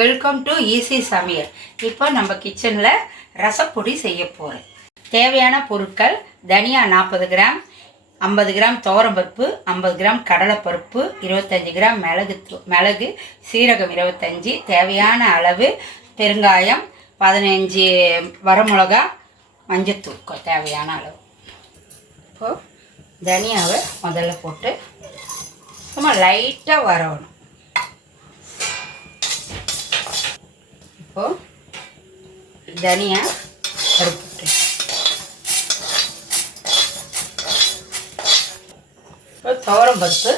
Welcome to easy சமையல். இப்போ நம்ம கிச்சனில் ரசப்பொடி செய்ய போகிறேன். தேவையான பொருட்கள்: தனியா 40 கிராம், 50 கிராம் துவரம்பருப்பு, 50 கிராம் கடலைப்பருப்பு, 25 கிராம் மிளகு, சீரகம் 25, தேவையான அளவு பெருங்காயம், 15 வரமிளகா, மஞ்சத்தூள் தேவையான அளவு. இப்போது தனியாவை முதல்ல போட்டு சும்மா லைட்டாக வரணும். இப்போது தனியா பருப்பு, இப்போ துவரம் பருப்பு,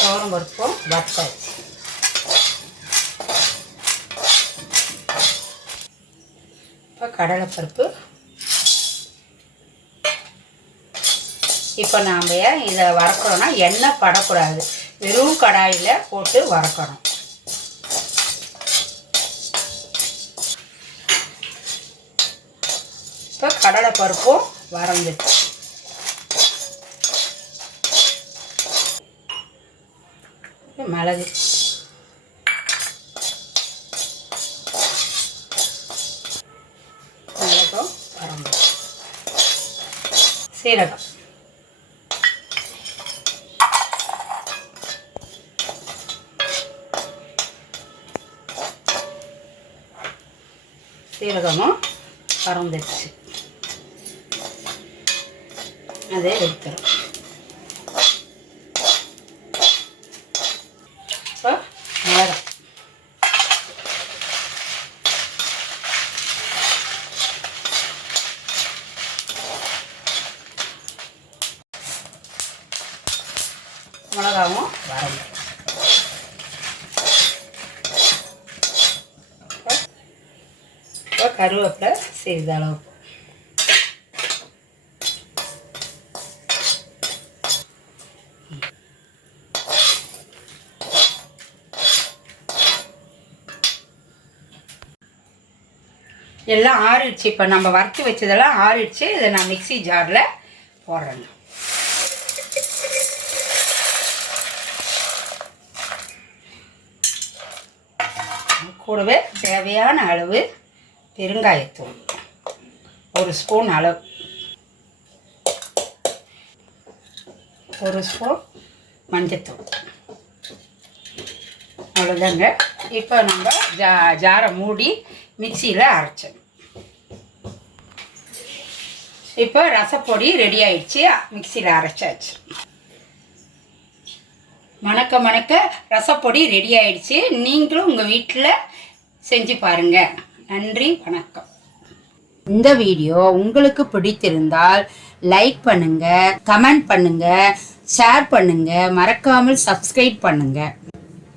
துவரம் பருப்பும் வத்தாச்சு. இப்போ கடலைப்பருப்பு. இப்போ நாம் இதை வறுக்கிறோன்னா எண்ணெய் படக்கூடாது, வெறும் கடாயில் போட்டு வறுக்கணும். இப்போ கடலைப்பருப்பும் வறந்துச்சு. மிளகு, மிளகும் வறந்து, சீரகம், சீரகமும் பறந்துடுச்சு. அதே எடுத்துரும். இப்போ மிளகாய், மிளகாவும் வரணும். இப்போ கருவேப்பிலை சிறிதளவு, எல்லாம் ஆறிடுச்சு. இப்போ நம்ம வறுத்து வச்சதெல்லாம் ஆறிடுச்சு. இதை நான் மிக்ஸி ஜாரில் போடுறேங்க. கூடவே தேவையான அளவு பெருங்காயத்தூள், 1 ஸ்பூன் அளவு, 1 ஸ்பூன் மஞ்சத்தூள், அவ்வளோதாங்க. இப்போ நம்ம ஜாரை மூடி மிக்சியில் அரைச்சோம். இப்போ ரசப்பொடி ரெடி ஆயிடுச்சு, மிக்சியில் அரைச்சாச்சு. மணக்க ரசப்பொடி ரெடி ஆயிடுச்சு. நீங்களும் உங்கள் வீட்டில் செஞ்சு பாருங்கள். நன்றி, வணக்கம். இந்த வீடியோ உங்களுக்கு பிடித்திருந்தால் லைக் பண்ணுங்கள், கமெண்ட் பண்ணுங்கள், ஷேர் பண்ணுங்கள், மறக்காமல் சப்ஸ்கிரைப் பண்ணுங்கள்.